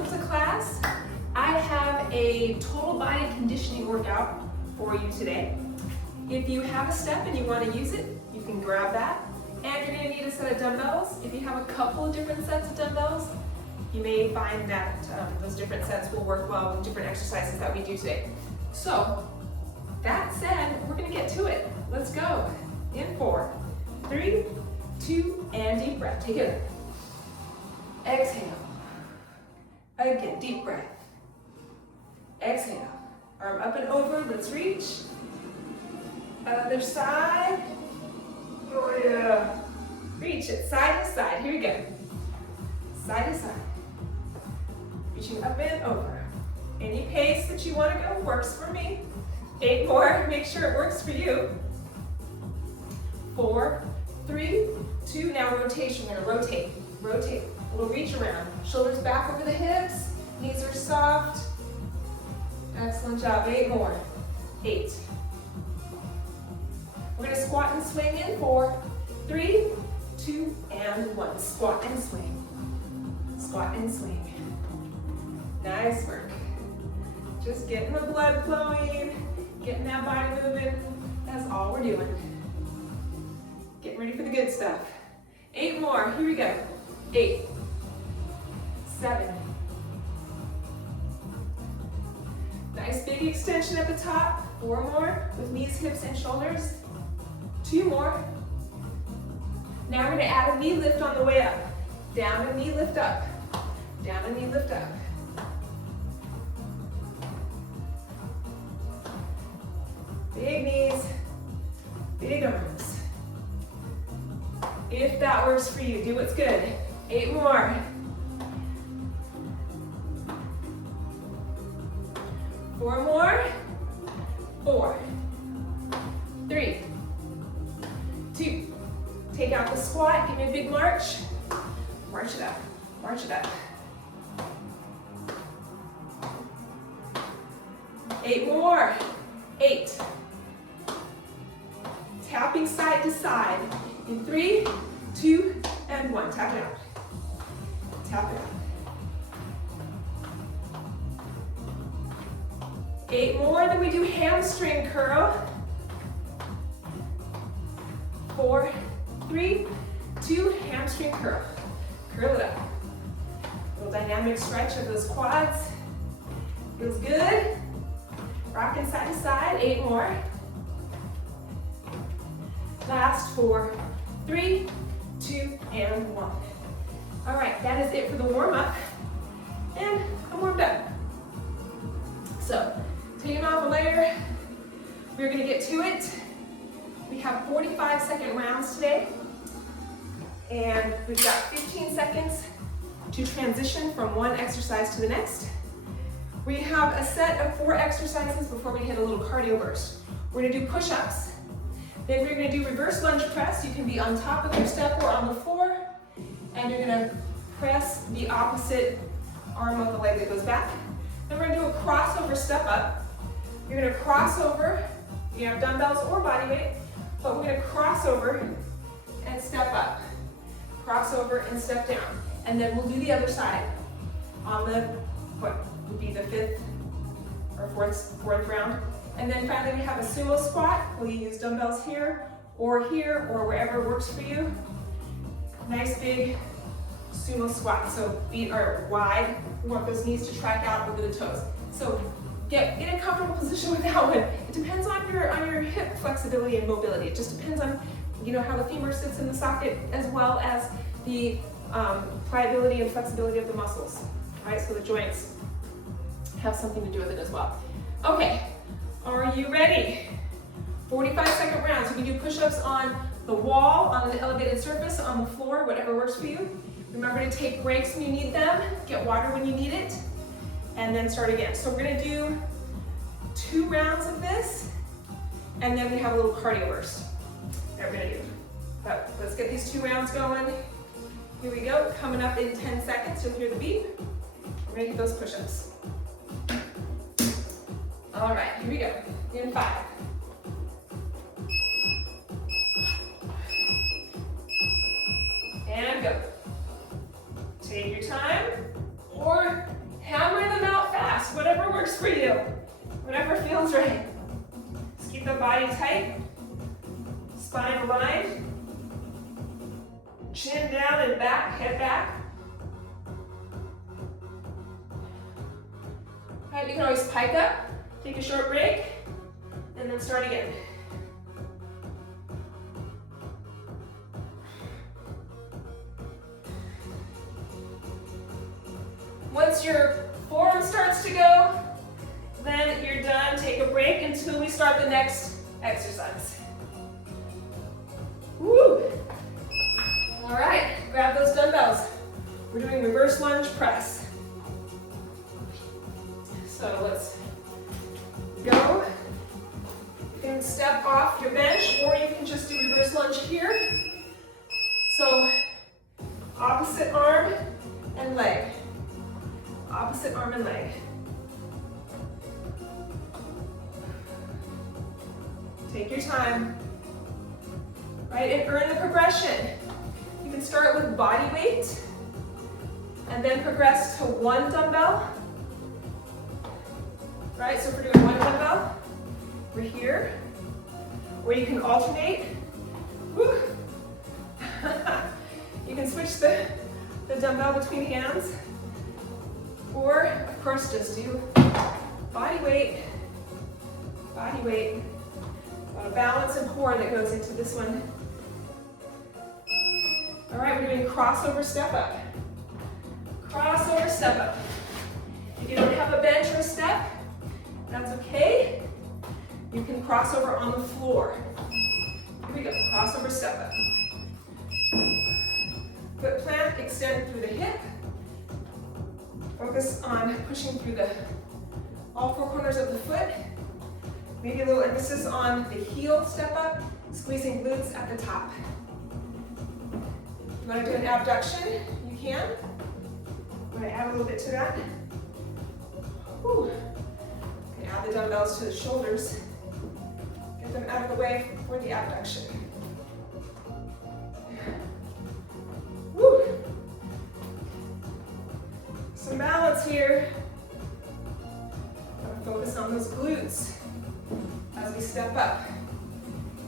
welcome to class. I have a total body conditioning workout for you today. If you have a step and you want to use it, you can grab that. And you're going to need a set of dumbbells. If you have a couple of different sets of dumbbells, you may find that those different sets will work well with different exercises that we do today. So, that said, we're going to get to it. Let's go. In 4, 3, 2, and deep breath. Take it in. Exhale. Again, deep breath. Exhale. Arm up and over. Let's reach. Other side. Oh yeah. Reach it. Side to side. Here we go. Side to side. Reaching up and over. Any pace that you want to go works for me. 8 more. Make sure it works for you. 4, 3, 2. Now rotation. We're going to rotate. Rotate. A little reach around. Shoulders back over the hips. Knees are soft. Excellent job. 8 more. 8. We're going to squat and swing in 4, 3, 2, and 1. Squat and swing. Squat and swing. Nice work. Just getting the blood flowing, getting that body moving. That's all we're doing. Getting ready for the good stuff. 8 more. Here we go. 8, 7. Nice big extension at the top. 4 more with knees, hips, and shoulders. 2 more. Now we're going to add a knee lift on the way up. Down and knee lift up. Down and knee lift up. Big knees, big arms. If that works for you, do what's good. 8 more. 4 more. 4, 3, 2. Take out the squat. Give me a big march. March it up. March it up. 8 more. 8. Tapping side to side. In 3, 2, and 1. Tap it out. Tap it out. 8 more, then we do hamstring curl. 4, 3, 2, hamstring curl. Curl it up. Little dynamic stretch of those quads. Feels good. Rocking side to side. 8 more. Last 4, 3, 2, and 1. All right, that is it for the warm-up. And I'm warmed up. So, taking off a layer, we're going to get to it. We have 45-second rounds today. And we've got 15 seconds to transition from one exercise to the next. We have a set of 4 exercises before we hit a little cardio burst. We're going to do push-ups. Then we're going to do reverse lunge press. You can be on top of your step or on the floor. And you're going to press the opposite arm of the leg that goes back. Then we're going to do a crossover step up. You're going to cross over. You have dumbbells or body weight. But we're going to cross over and step up. Cross over and step down. And then we'll do the other side on the, what would be the 5th or 4th round. And then finally we have a sumo squat. We'll use dumbbells here or wherever works for you. Nice big sumo squat. So feet are wide. We want those knees to track out over the toes. So get in a comfortable position with that one. It depends on your hip flexibility and mobility. It just depends on how the femur sits in the socket as well as the pliability and flexibility of the muscles. Right? So the joints have something to do with it as well. Okay. Are you ready? 45-second rounds. You can do push-ups on the wall, on an elevated surface, on the floor, whatever works for you. Remember to take breaks when you need them, get water when you need it, and then start again. So we're going to do 2 rounds of this, and then we have a little cardio burst that we're going to do. But let's get these 2 rounds going. Here we go. Coming up in 10 seconds, you'll hear the beep. We're going to get those push-ups. All right, here we go. In 5. And go. Take your time, or for you. Whatever feels right. Just keep the body tight. Spine aligned. Chin down and back, head back. All right, you can always pike up, take a short break, and then start again. Once your forearm starts to go, then you're done. Take a break until we start the next exercise. Woo! All right, grab those dumbbells. We're doing reverse lunge press. So let's go. You can step off your bench, or you can just do reverse lunge here. So opposite arm and leg. Opposite arm and leg. Take your time. Right, and earn the progression. You can start with body weight and then progress to one dumbbell. Right, so if we're doing one dumbbell, we're here. Or you can alternate. Woo. You can switch the dumbbell between hands. Or, of course, just do body weight, body weight. A lot of balance and core that goes into this one. All right, we're doing crossover step up. Crossover step up. If you don't have a bench or a step, that's okay. You can cross over on the floor. Here we go, crossover step up. Foot plant, extend through the hip. Focus on pushing through all four corners of the foot. Maybe a little emphasis on the heel step up, squeezing glutes at the top. If you want to do an abduction, you can. I'm going to add a little bit to that. Whew. You can add the dumbbells to the shoulders. Get them out of the way for the abduction. Woo. Some balance here. Focus on those glutes as we step up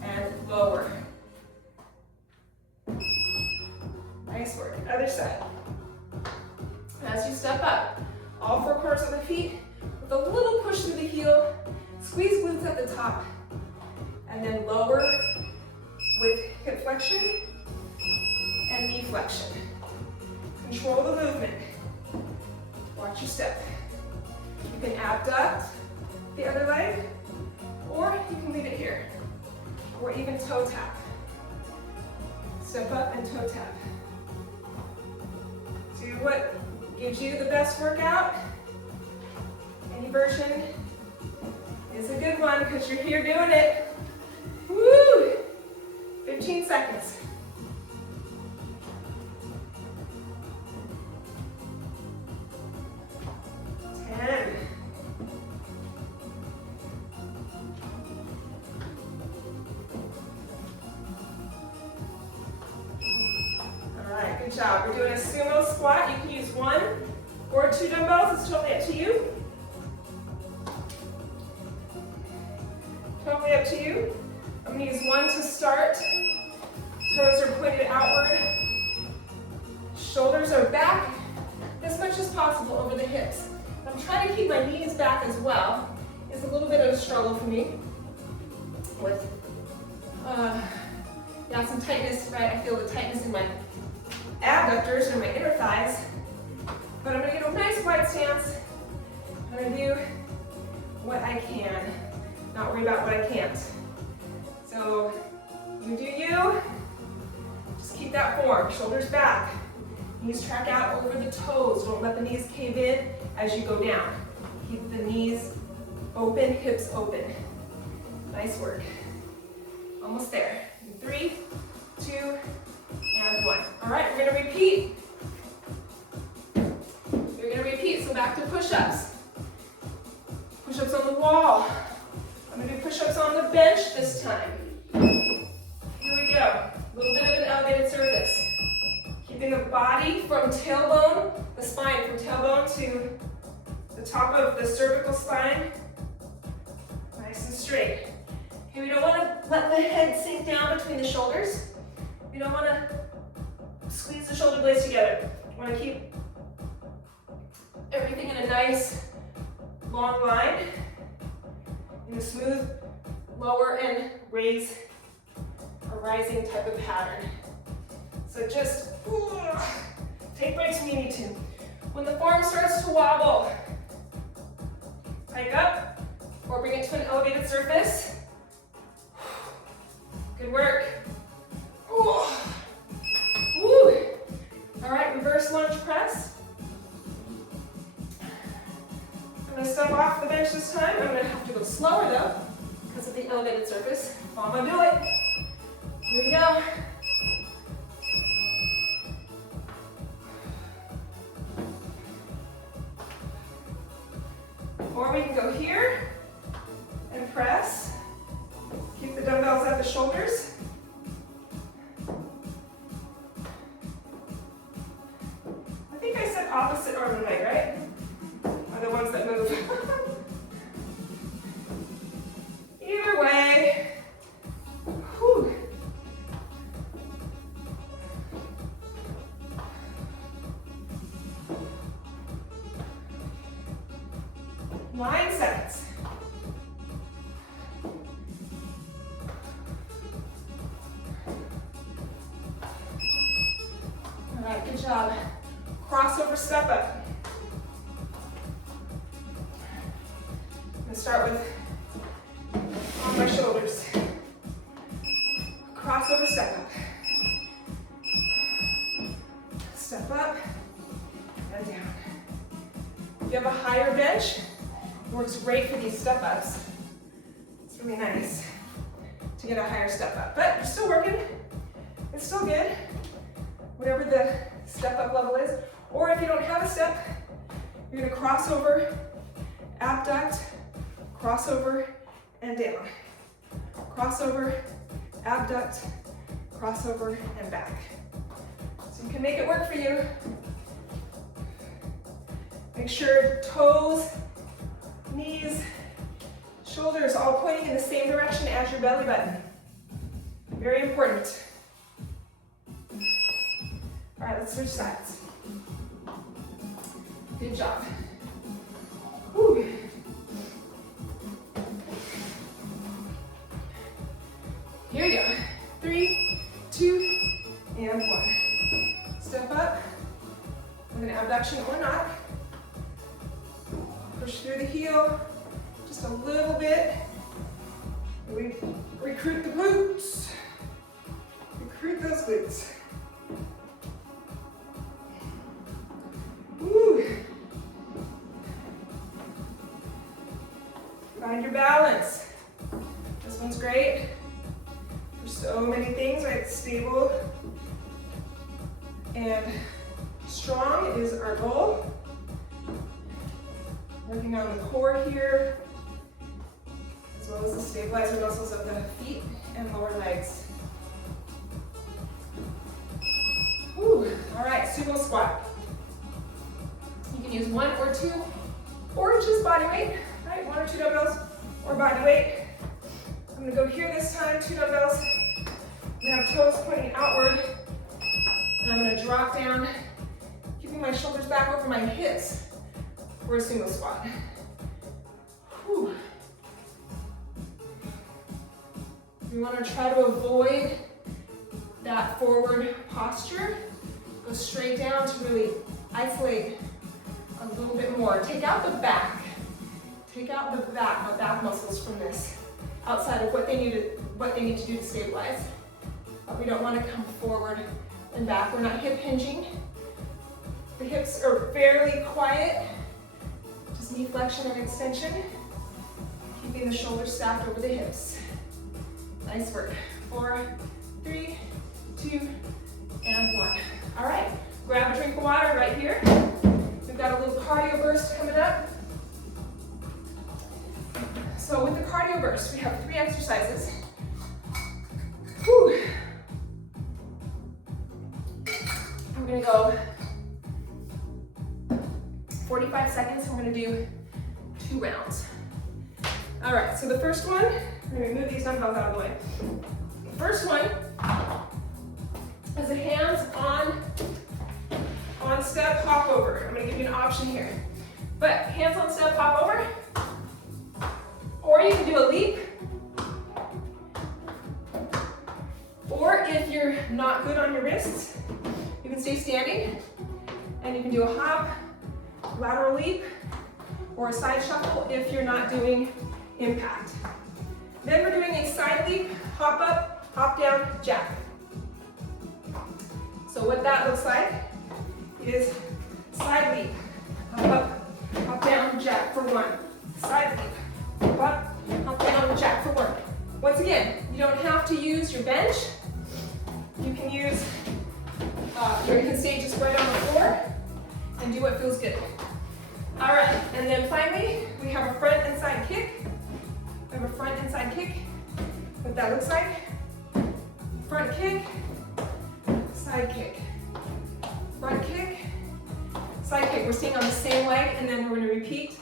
and lower. Nice work. Other side. As you step up, all four corners of the feet with a little push through the heel, squeeze glutes at the top, and then lower with hip flexion and knee flexion. Control the movement. Watch your step. You can abduct the other leg, or you can leave it here, or even toe tap. Step up and toe tap. Do what gives you the best workout. Any version is a good one because you're here doing it. Woo! 15 seconds. Good job. We're doing a sumo squat. You can use one or two dumbbells. It's totally up to you. Totally up to you. I'm going to use one to start. Toes are pointed outward. Shoulders are back as much as possible over the hips. I'm trying to keep my knees back as well. It's a little bit of a struggle for me with some tightness, right? I feel the tightness in my abductors and my inner thighs. But I'm going to get a nice wide stance. I'm going to do what I can, not worry about what I can't. So you do you. Just keep that form. Shoulders back. Knees track out over the toes. Don't let the knees cave in as you go down. Keep the knees open, hips open. Nice work. Almost there. In 3, 2, and 1. All right, we're going to repeat. We're going to repeat. So back to push-ups. Push-ups on the wall. I'm going to do push-ups on the bench this time. Here we go. A little bit of an elevated surface. Keeping the body from tailbone, the spine from tailbone to The top of the cervical spine, nice and straight. Okay, we don't want to let the head sink down between the shoulders. We don't want to squeeze the shoulder blades together. We want to keep everything in a nice long line in a smooth lower and raise or rising type of pattern. So just take breaks when you need to. When the form starts to wobble, hike up or bring it to an elevated surface. Good work. Woo. All right, reverse lunge press. I'm gonna step off the bench this time. I'm gonna have to go slower though, because of the elevated surface. I'm gonna do it. Here we go. Or we can go here and press. Keep the dumbbells at the shoulders. I think I said opposite arm and leg, right? Are the ones that move. Either way. Whew. Nine seconds. All right, good job. Crossover step up. I'm gonna start with on my shoulders. Crossover step up. Step up and down. If you have a higher bench, it works great for these step ups. It's really nice to get a higher step up, but you're still working. It's still good, whatever the step up level is. Or if you don't have a step, you're gonna cross over, abduct, crossover, and down. Crossover, abduct, crossover, and back. So you can make it work for you. Make sure toes, knees, shoulders all pointing in the same direction as your belly button. Very important. All right, let's switch sides. Good job. Whew. Here we go. 3, 2, and 1. Step up with an abduction or not. Push through the heel just a little bit. We recruit the glutes. Recruit those glutes. Woo. Find your balance. This one's great for so many things, right? Stable and strong is our goal. Working on the core here, as well as the stabilizer muscles of the feet and lower legs. Whew. All right, sumo squat. You can use 1 or 2, or just body weight, right? 1 or 2 dumbbells, or body weight. I'm gonna go here this time, 2 dumbbells. I'm gonna have toes pointing outward, and I'm gonna drop down, keeping my shoulders back over my hips for a sumo squat. Whew. We want to try to avoid that forward posture. Go straight down to really isolate a little bit more. Take out the back. Take out the back, my back muscles from this, outside of what they need to do to stabilize. But we don't want to come forward and back. We're not hip hinging. The hips are fairly quiet. Just knee flexion and extension. Keeping the shoulders stacked over the hips. Nice work. 4, 3, 2, and 1. All right, grab a drink of water right here. We've got a little cardio burst coming up. So with the cardio burst, we have 3 exercises. Whew. We're gonna go 45 seconds, and we're gonna do 2 rounds. All right, so the first one, I'm gonna move these dumbbells out of the way. The first one is a hands-on step hop over. I'm gonna give you an option here. But hands-on step hop over, or you can do a leap, or if you're not good on your wrists, you can stay standing and you can do a hop, lateral leap, or a side shuffle if you're not doing impact. Then we're doing a side leap, hop up, hop down, jack. So what that looks like is side leap, hop up, hop down, jack for 1. Side leap, hop up, hop down, jack for 1. Once again, you don't have to use your bench. You can use, you can stay just right on the floor and do what feels good. All right, and then finally, we have a front and side kick. We have a front and side kick. What that looks like, front kick, side kick, front kick, side kick. We're staying on the same leg, and then we're gonna repeat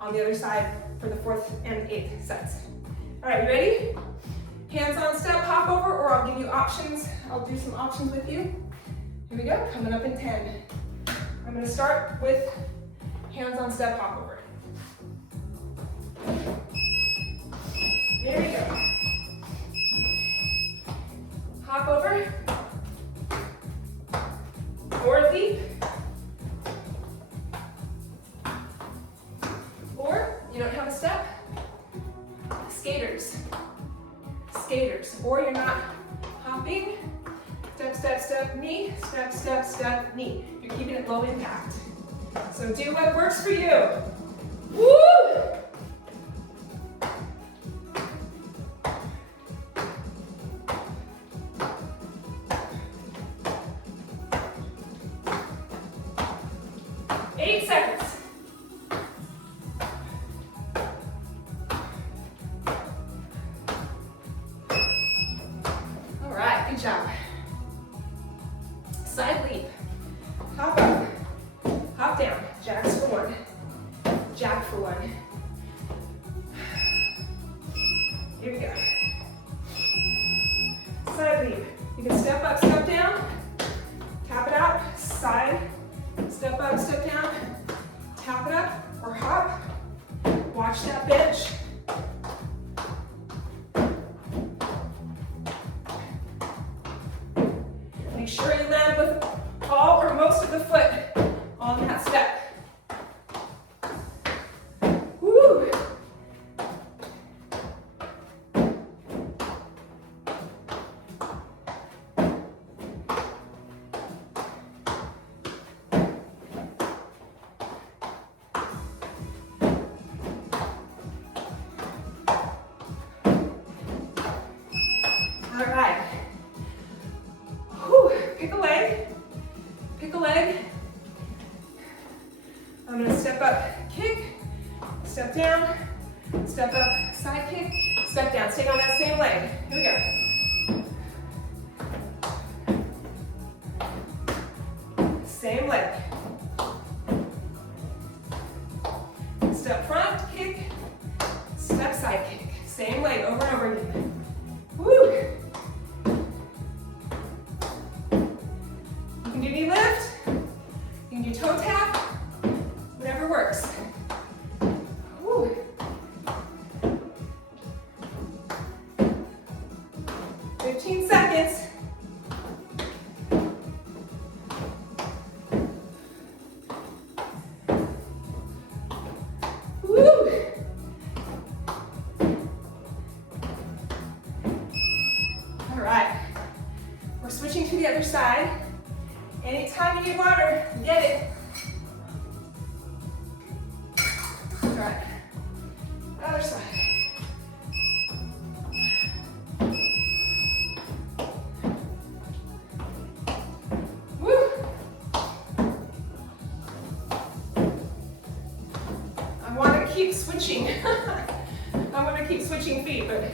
on the other side for the 4th and 8th sets. All right, you ready? Hands-on step, hop over, or I'll give you options. I'll do some options with you. Here we go, coming up in 10. I'm gonna start with hands-on step, hop over. There we go. Hop over, or leap, or you don't have a step, skaters, or you're not hopping, step, step, step, knee, step, step, step, knee. You're keeping it low impact. So do what works for you. Woo! Good job. Side leap. Hop up. Hop down. Jacks for 1. Jack for 1. Here we go. Side leap. You can step up, step down. Tap it out. Side. Step up, step down. Tap it up or hop. Watch that bench. Make sure you land with all or most of the foot on that step. Woo! All right. Pick a leg, I'm gonna step up, kick, step down, step up, side kick, step down. Stay on that same leg. Here we go. Same leg. Step front, kick, step side kick. Same leg over and over again. Woo! You can do knee lift, you can do toe tap, whatever works. Woo. "15 seconds. Woo. All right, we're switching to the other side. Anytime you need water, get it. All right, other side. Woo. I want to keep switching. I want to keep switching feet, but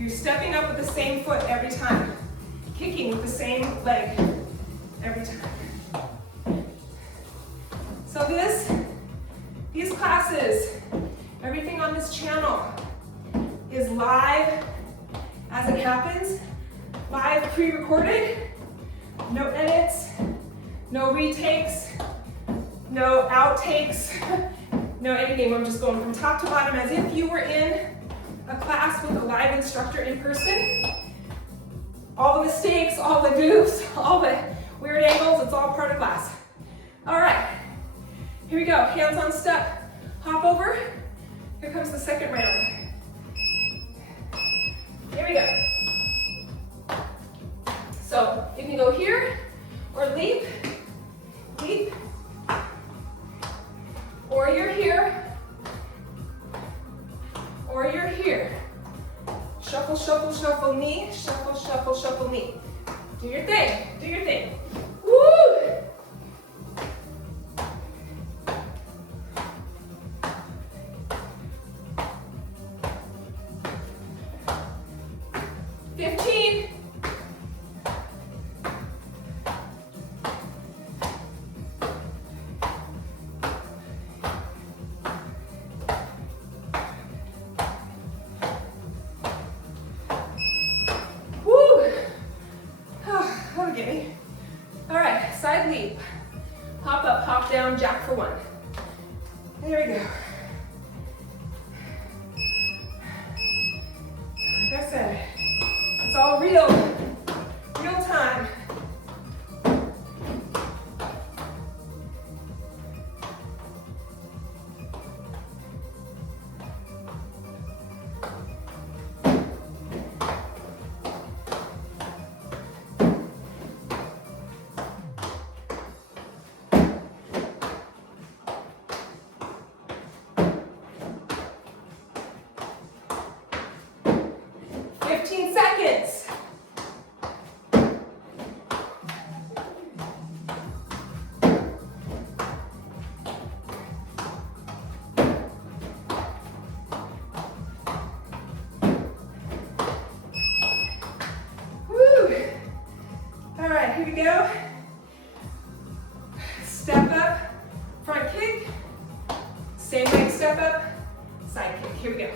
you're stepping up with the same foot every time, kicking with the same leg every time. So this classes, everything on this channel is live as it happens, live pre-recorded, no edits, no retakes, no outtakes, no anything. I'm just going from top to bottom as if you were in a class with a live instructor in person. All the mistakes, all the goofs, all the weird angles, it's all part of class. All right, here we go. Hands on step, hop over. Here comes the second round. Here we go. So you can go here or leap, leap, or you're here, or you're here. Shuffle, shuffle, shuffle, knee, shuffle, shuffle, shuffle, knee. Do your thing, do your thing. Woo! All right, side leap. Hop up, hop down, jack for one. There we go. Like I said, it's all real time. Here we go. Step up, front kick. Same leg step up, side kick. Here we go.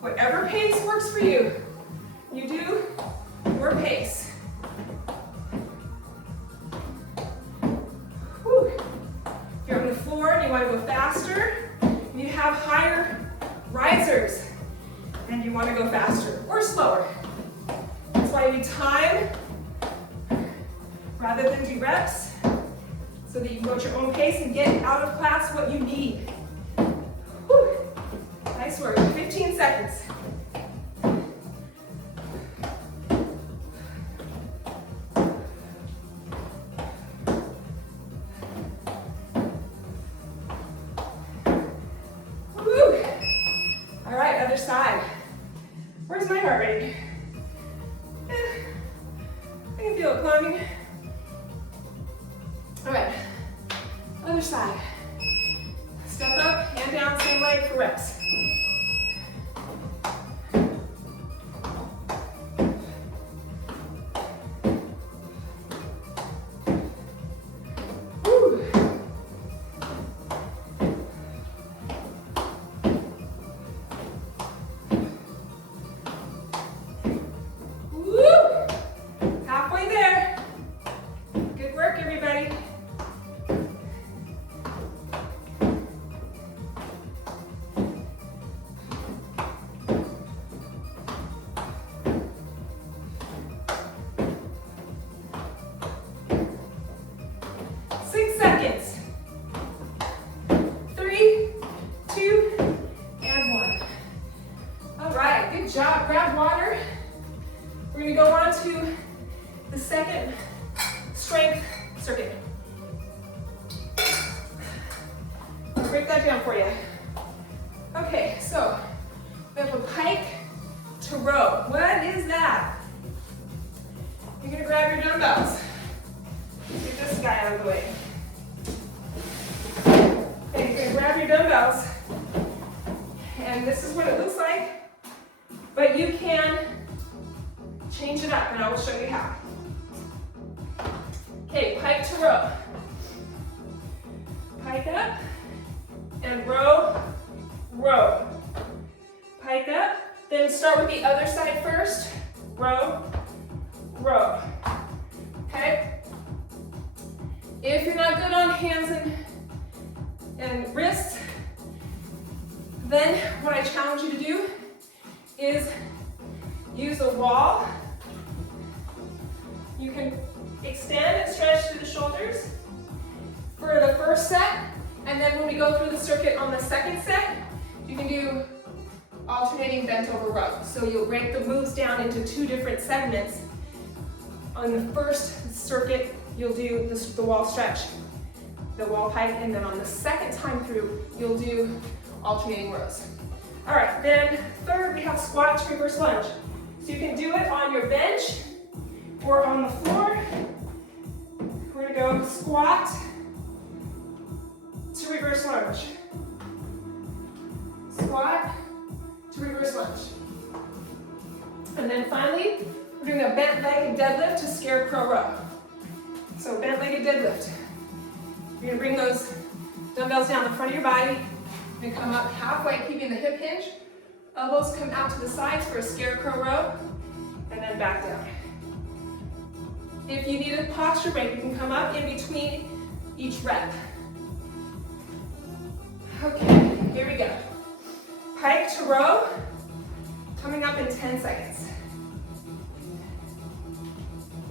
Whatever pace works for you, you do your pace. Whew. If you're on the floor and you want to go faster, you have higher risers and you want to go faster or slower. That's why you need time rather than do reps so that you can go at your own pace and get out of class what you need. Whew. Nice work. 15 seconds. Woo. All right, other side. Where's my heart rate? I can feel it climbing. All right, other side. Step up, hand down, same leg for reps. Woo. Woo. Halfway there. Good work, everybody. Job. Grab water. We're going to go on to the second strength circuit. I'll break that down for you. Okay, so we have a pike to row. What is that? You're going to grab your dumbbells. Get this guy out of the way. Okay, you're going to grab your dumbbells. And this is what it looks like. But you can change it up, and I will show you how. Okay, pike to row. Pike up, and row, row. Pike up, then start with the other side first. Row, row. Okay? If you're not good on hands and wrists, then what I challenge you to do is use a wall. You can extend and stretch through the shoulders for the first set, and then when we go through the circuit on the second set, you can do alternating bent over row. So you'll break the moves down into two different segments. On the first circuit, you'll do the wall stretch, the wall pike, and then on the second time through, you'll do alternating rows. All right, then third, we have squat to reverse lunge. So you can do it on your bench or on the floor. We're gonna go squat to reverse lunge. Squat to reverse lunge. And then finally, we're doing a bent-legged deadlift to scarecrow row. So bent-legged deadlift. You're gonna bring those dumbbells down the front of your body and come up halfway, keeping the hip hinge. Elbows come out to the sides for a scarecrow row, and then back down. If you need a posture break, you can come up in between each rep. Okay, here we go. Pike to row, coming up in 10 seconds.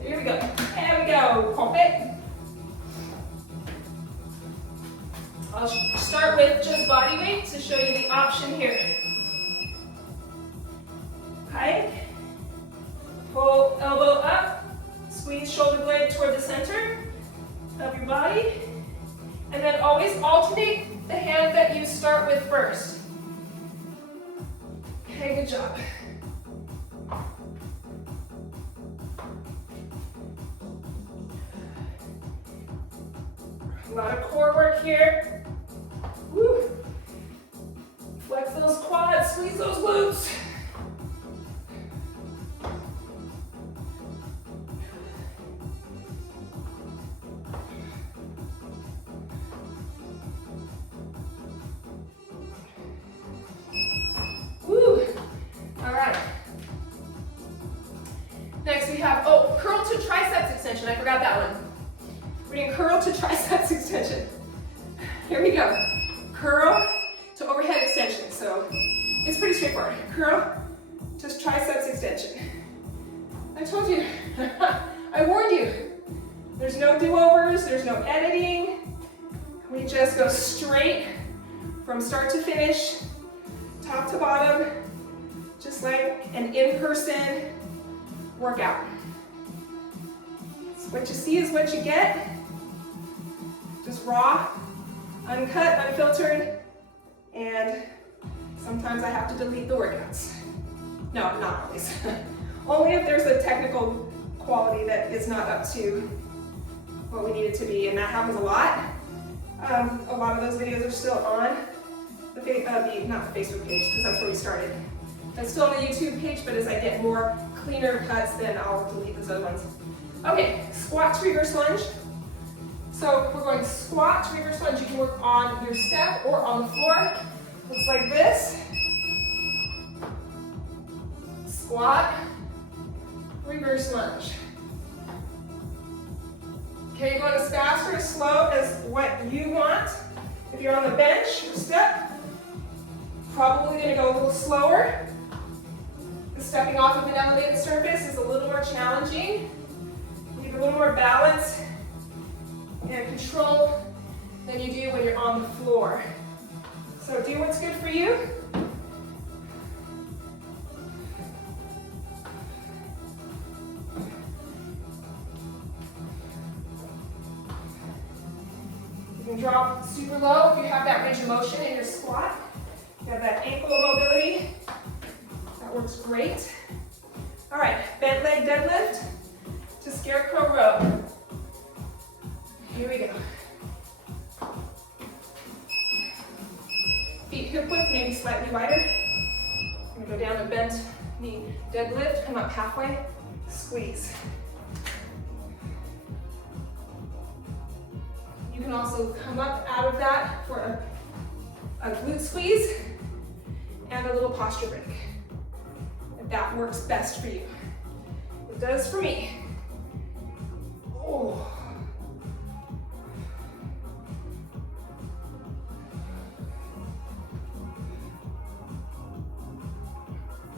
Here we go. There we go. Pump it. I'll start with just body weight to show you the option here. Pike, pull elbow up, squeeze shoulder blade toward the center of your body, and then always alternate the hand that you start with first. Okay, good job. A lot of core work here. Woo. Flex those quads, squeeze those glutes. Woo. All right. Next we have, curl to triceps extension. I forgot that one. We're doing curl to triceps extension. Here we go. Curl to overhead extension. So it's pretty straightforward. Curl to triceps extension. I told you. I warned you. There's no do-overs. There's no editing. We just go straight from start to finish, top to bottom, just like an in-person workout. So what you see is what you get. Just raw, uncut, unfiltered, and sometimes I have to delete the workouts. No, not always. Only if there's a technical quality that is not up to what we need it to be, and that happens a lot. A lot of those videos are still on the not the Facebook page, because that's where we started. It's still on the YouTube page, but as I get more cleaner cuts, then I'll delete those other ones. Okay, squat to reverse lunge. So we're going squat to reverse lunge. You can work on your step or on the floor. Looks like this. Squat, reverse lunge. Okay, going as fast or as slow as what you want. If you're on the bench or step, probably going to go a little slower. Stepping off of an elevated surface is a little more challenging. You need a little more balance and control than you do when you're on the floor. So do what's good for you. You can drop super low if you have that range of motion in your squat. You have that ankle mobility. That works great. All right, bent leg deadlift to scarecrow row. Here we go. Feet hip width, maybe slightly wider. I'm gonna go down to bent knee deadlift, come up halfway, squeeze. You You can also come up out of that for a glute squeeze and a little posture break, if that works best for you. It does for me. Oh.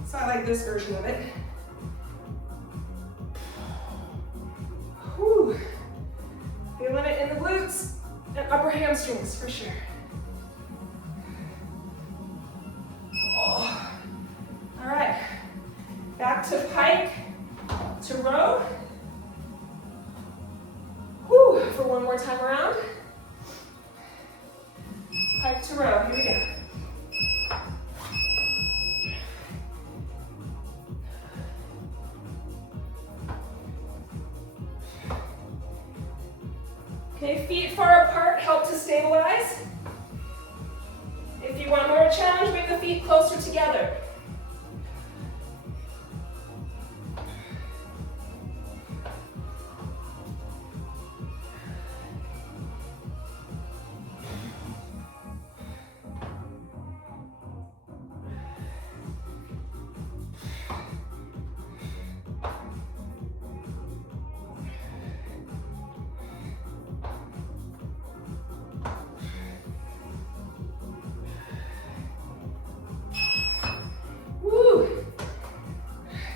So I like this version of it. Whew. Feeling it in the glutes and upper hamstrings for sure. Oh. All right, back to pike to row. Whew. For one more time around. Pike to row, here we go. Okay, feet far apart help to stabilize. If you want more challenge, bring the feet closer together.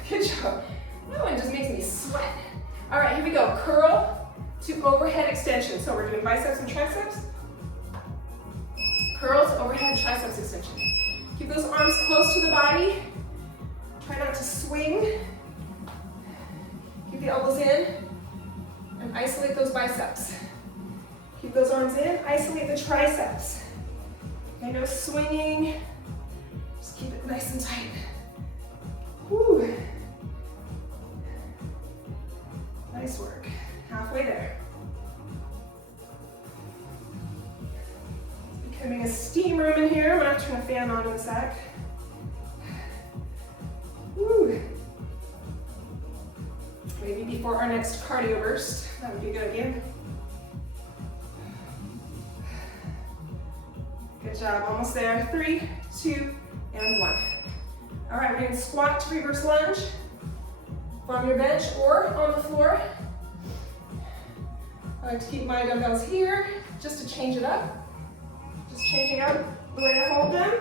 Good job. That one just makes me sweat. All right, here we go. Curl to overhead extension. So we're doing biceps and triceps. Curl to overhead triceps extension. Keep those arms close to the body. Try not to swing. Keep the elbows in and isolate those biceps. Keep those arms in, isolate the triceps. Okay, no swinging. Just keep it nice and tight. Whew. Nice work. Halfway there. It's becoming a steam room in here. I'm gonna have to turn a fan on in a sec. Woo. Maybe before our next cardio burst. That would be good again. Good job. Almost there. 3, 2, and 1. All right, we're going to squat to reverse lunge from your bench or on the floor. I like to keep my dumbbells here just to change it up. Just changing out the way I hold them.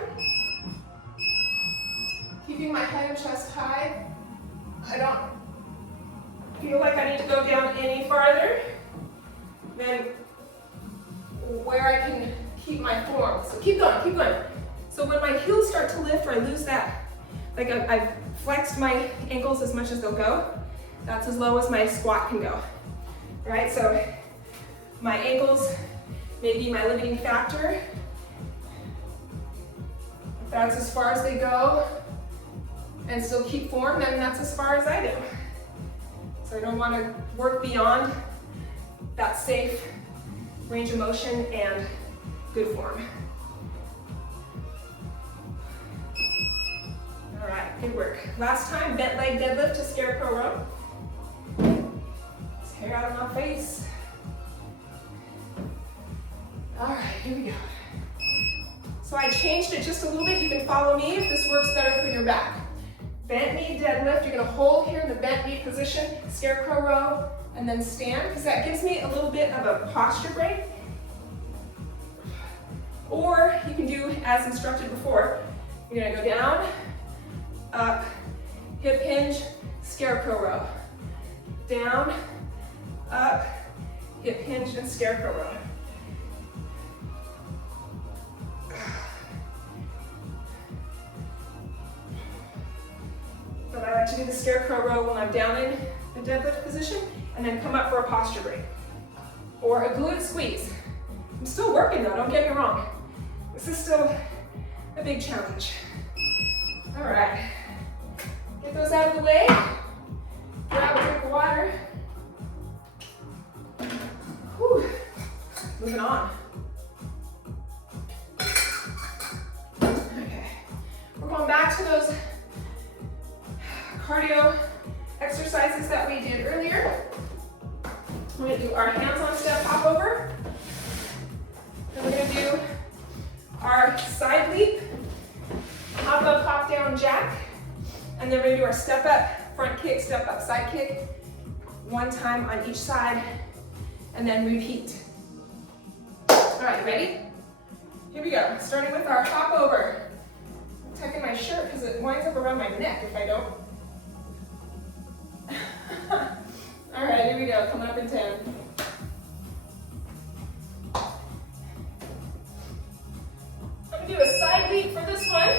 Keeping my head and chest high. I don't feel like I need to go down any farther than where I can keep my form. So keep going, keep going. So when my heels start to lift or I lose that, like I've flexed my ankles as much as they'll go, that's as low as my squat can go. All right, so my ankles may be my limiting factor. If that's as far as they go and still keep form, then that's as far as I do. So I don't want to work beyond that safe range of motion and good form. All right, good work. Last time, bent leg deadlift to scarecrow row. Let's hair out of my face. All right, here we go. So I changed it just a little bit. You can follow me if this works better for your back. Bent knee deadlift. You're gonna hold here in the bent knee position, scarecrow row, and then stand, because that gives me a little bit of a posture break. Or you can do as instructed before. You're gonna go down, up, hip hinge, scarecrow row. Down, up, hip hinge, and scarecrow row. But I like to do the scarecrow row when I'm down in the deadlift position, and then come up for a posture break. Or a glute squeeze. I'm still working though, don't get me wrong. This is still a big challenge. All right, get those out of the way. Grab a drink of water. Whew. Moving on. Okay, we're going back to those cardio exercises that we did earlier. We're gonna do our hands on step hop over. Then we're gonna do our side leap, hop up, hop down, jack. And then we're gonna do our step up, front kick, step up, side kick. One time on each side, and then repeat. All right, ready? Here we go. Starting with our hop over. I'm tucking my shirt because it winds up around my neck if I don't. All right, here we go. Coming up in 10. I'm gonna do a side leap for this one,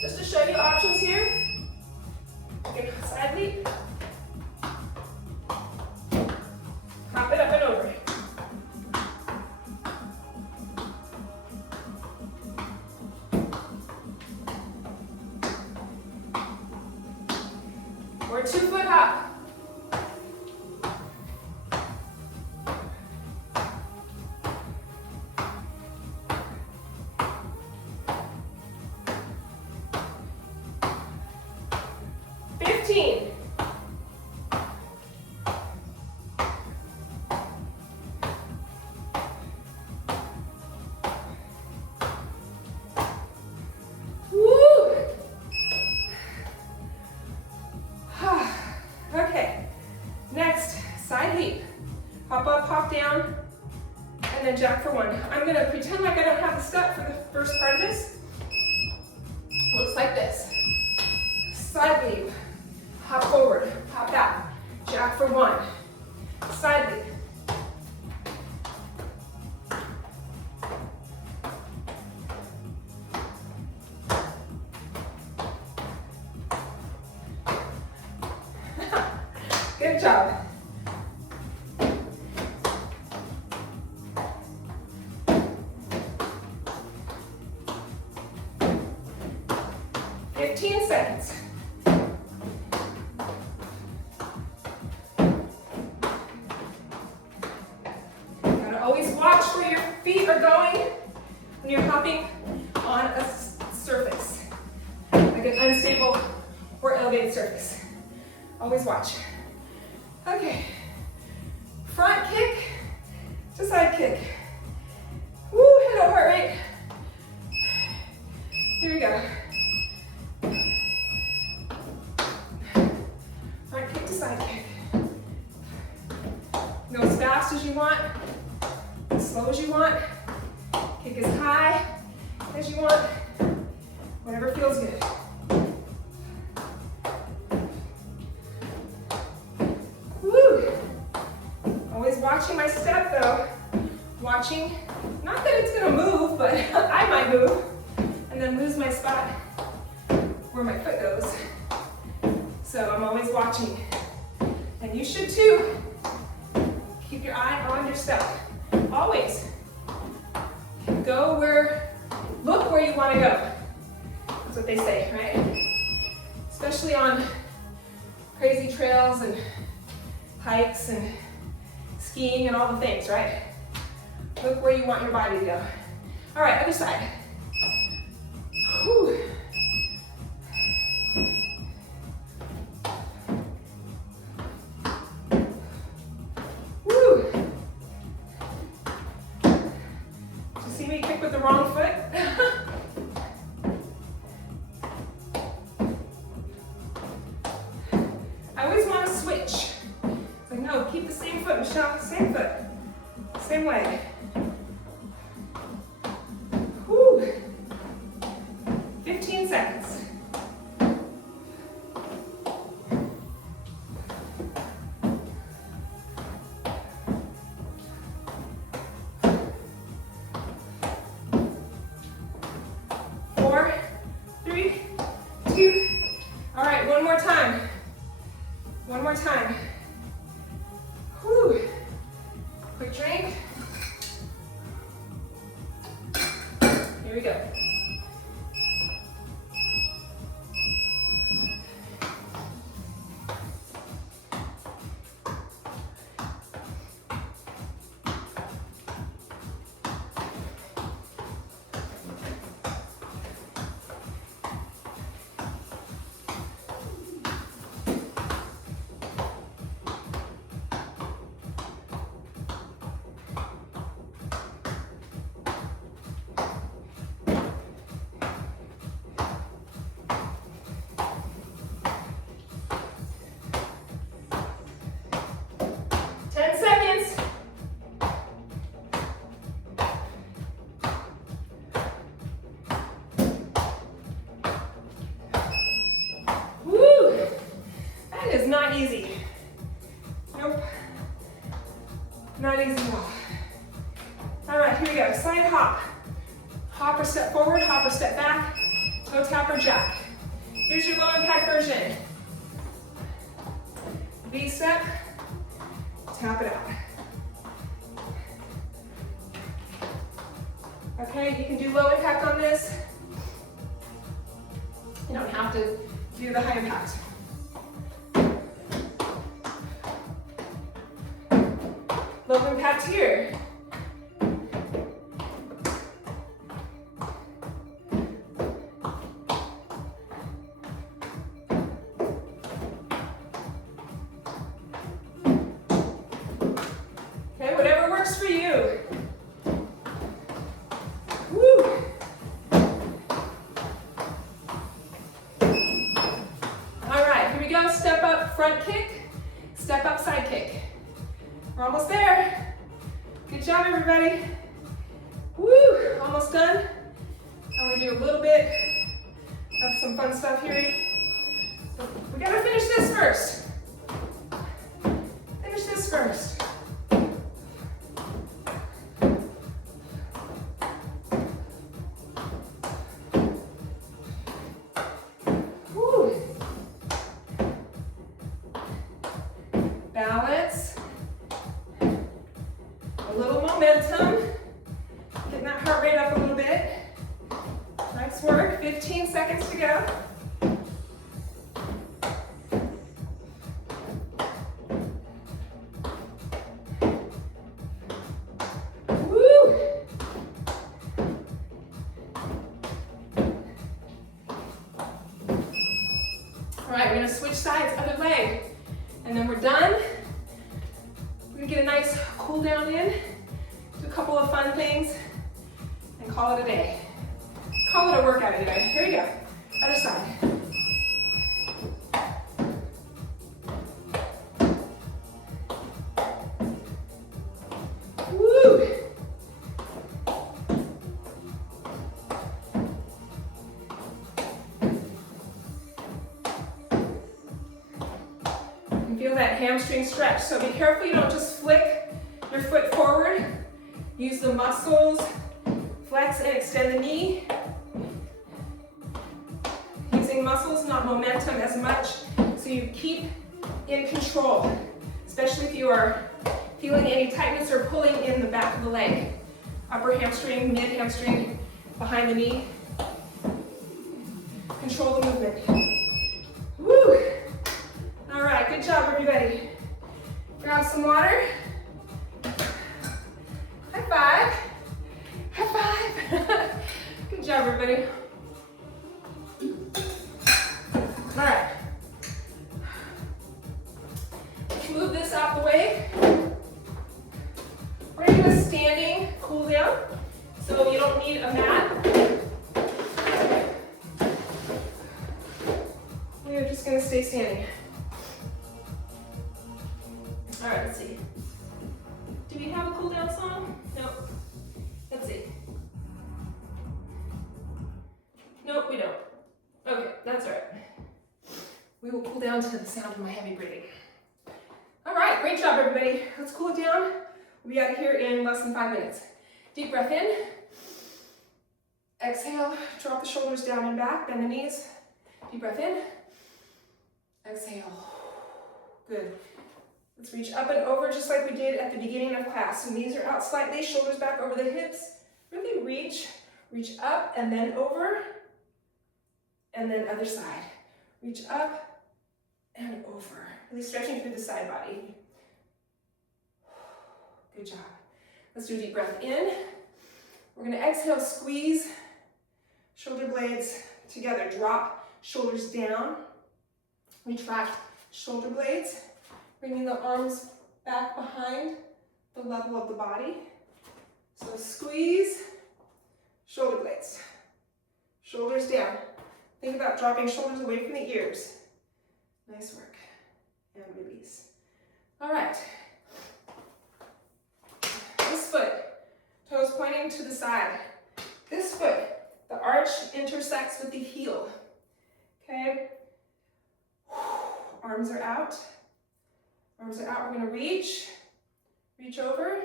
just to show you options here. Okay, side leap. Hop it up and over. Or a 2-foot hop. Jack for one. I'm gonna pretend like I don't have the step for the first part of this. Looks like this. Side leap, hop forward, hop out. Jack for one. Side leap. Good job. Seconds. Gotta always watch where your feet are going when you're hopping on a surface, like an unstable or elevated surface. Always watch. Okay. Front kick to side kick. Woo, hello heart rate. Here we go. Front kick to side kick. Go as fast as you want, as slow as you want. Kick as high as you want. Whatever feels good. Woo! Always watching my step though. Watching, not that it's gonna move, but I might move and then lose my spot where my foot goes. So I'm always watching. And you should too. Keep your eye on your step. Always. Go where, look where you want to go. That's what they say, right? Especially on crazy trails and hikes and skiing and all the things, right? Look where you want your body to go. All right, other side. Whew. Woo. Did you see me kick with the wrong foot? I always want to switch. It's like, no, keep the same foot, Michelle. Same foot. Same leg. Whew. 15 seconds. Four, three, two. All right, one more time. One more time. Whew. Quick drink. Not easy at all. All right, here we go. Side hop. Hop or step forward, hop or step back, toe tap or jack. Here's your low impact version. V step, tap it out. Okay, you can do low impact on this. You don't have to do the high impact. Low impact here. Okay, whatever works for you. Woo! All right, here we go. Step up, front kick. Step up, side kick. We're almost there. Good job, everybody. Woo, almost done. I'm gonna do a little bit of some fun stuff here. We gotta finish this first. Finish this first. Woo. Balance. A little momentum, getting that heart rate up a little bit. Nice work, 15 seconds to go. Woo! All right, we're gonna switch sides, other leg, and then we're done. We're gonna get a nice cool down in, do a couple of fun things, and call it a day. Call it a workout anyway. Here we go. Other side. Woo! You can feel that hamstring stretch, so be careful you don't just flick your foot forward. Use the muscles, flex and extend the knee. Using muscles, not momentum as much, so you keep in control, especially if you are feeling any tightness or pulling in the back of the leg. Upper hamstring, mid hamstring, behind the knee. Control the movement. Woo! All right, good job, everybody. Grab some water. High five. High five. Good job, everybody. All right. Let's move this out the way. We're going to do a standing cool down, so you don't need a mat. We're just going to stay standing. All right, let's see. Do we have a cool down song? No. Let's see. Nope, we don't. Okay, that's all right. We will cool down to the sound of my heavy breathing. All right, great job, everybody. Let's cool it down. We'll be out of here in less than 5 minutes. Deep breath in. Exhale, drop the shoulders down and back, bend the knees. Deep breath in. Exhale. Good. Let's reach up and over just like we did at the beginning of class. So knees are out slightly, shoulders back over the hips. Really reach up and then over, and then other side. Reach up and over. Really stretching through the side body. Good job. Let's do a deep breath in. We're gonna exhale, squeeze shoulder blades together. Drop shoulders down. Retract shoulder blades. Bringing the arms back behind the level of the body. So squeeze, shoulder blades. Shoulders down. Think about dropping shoulders away from the ears. Nice work. And release. All right. This foot, toes pointing to the side. This foot, the arch intersects with the heel. Okay? Arms are out. Arms are out. We're going to reach Reach over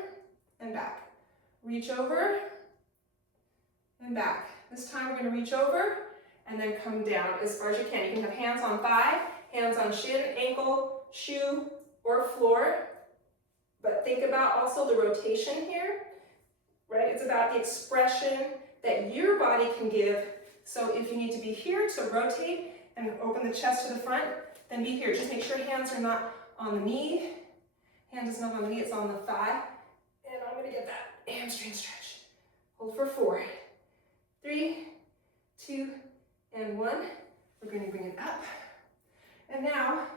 and back. Reach over and back. This time we're going to reach over and then come down as far as you can. You can have hands on thigh, hands on shin, ankle, shoe, or floor. But think about also the rotation here, right? It's about the expression that your body can give. So if you need to be here to rotate and open the chest to the front, then be here. Just make sure hands are not on the knee. Hand is not on the knee, it's on the thigh. And I'm gonna get that hamstring stretch. Hold for 4, 3, 2, and 1. We're gonna bring it up. And now,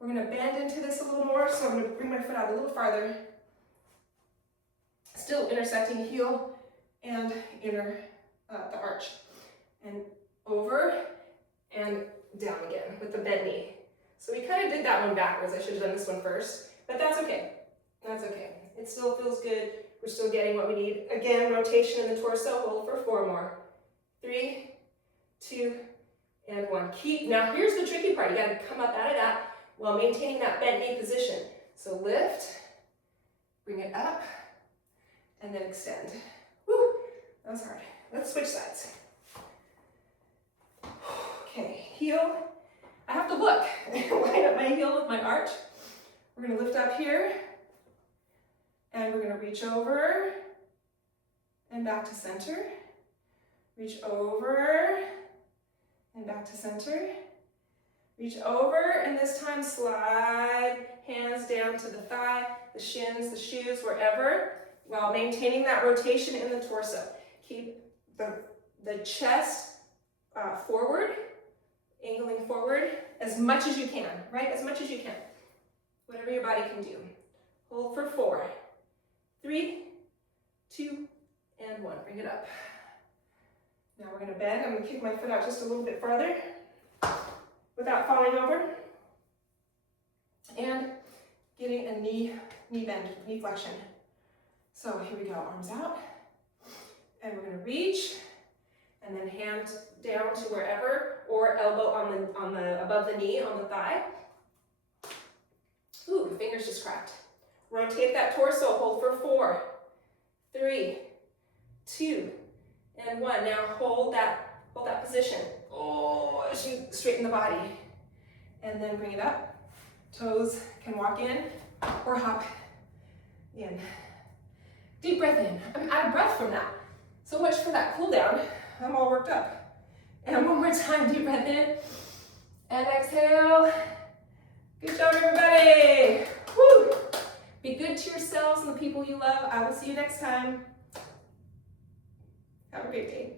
we're gonna bend into this a little more, so I'm gonna bring my foot out a little farther. Still intersecting heel and inner, the arch. And over and down again with the bent knee. So we kind of did that one backwards. I should have done this one first, but that's okay. That's okay. It still feels good. We're still getting what we need. Again, rotation in the torso. Hold for 4 more. 3, 2, and 1. Now here's the tricky part. You got to come up out of that while maintaining that bent knee position. So lift, bring it up, and then extend. Woo, that was hard. Let's switch sides. Okay, heel. I have to look. Line up my heel with my arch. We're going to lift up here, and we're going to reach over and back to center. Reach over and back to center. Reach over, and this time slide hands down to the thigh, the shins, the shoes, wherever, while maintaining that rotation in the torso. Keep the chest forward, angling forward as much as you can, right? As much as you can. Whatever your body can do. Hold for 4, 3, 2, and 1. Bring it up. Now we're going to bend. I'm going to kick my foot out just a little bit farther without falling over. And getting a knee bend, knee flexion. So here we go, arms out. And we're going to reach, and then hand down to wherever, or elbow on the above the knee, on the thigh. Ooh, the fingers just cracked. Rotate that torso, hold for 4, 3, 2, and 1. Now hold that position. Oh, as you straighten the body. And then bring it up. Toes can walk in or hop in. Deep breath in. I'm out of breath from that. So much for that cool down. I'm all worked up. And one more time, deep breath in. And exhale. Good job, everybody. Woo. Be good to yourselves and the people you love. I will see you next time. Have a great day.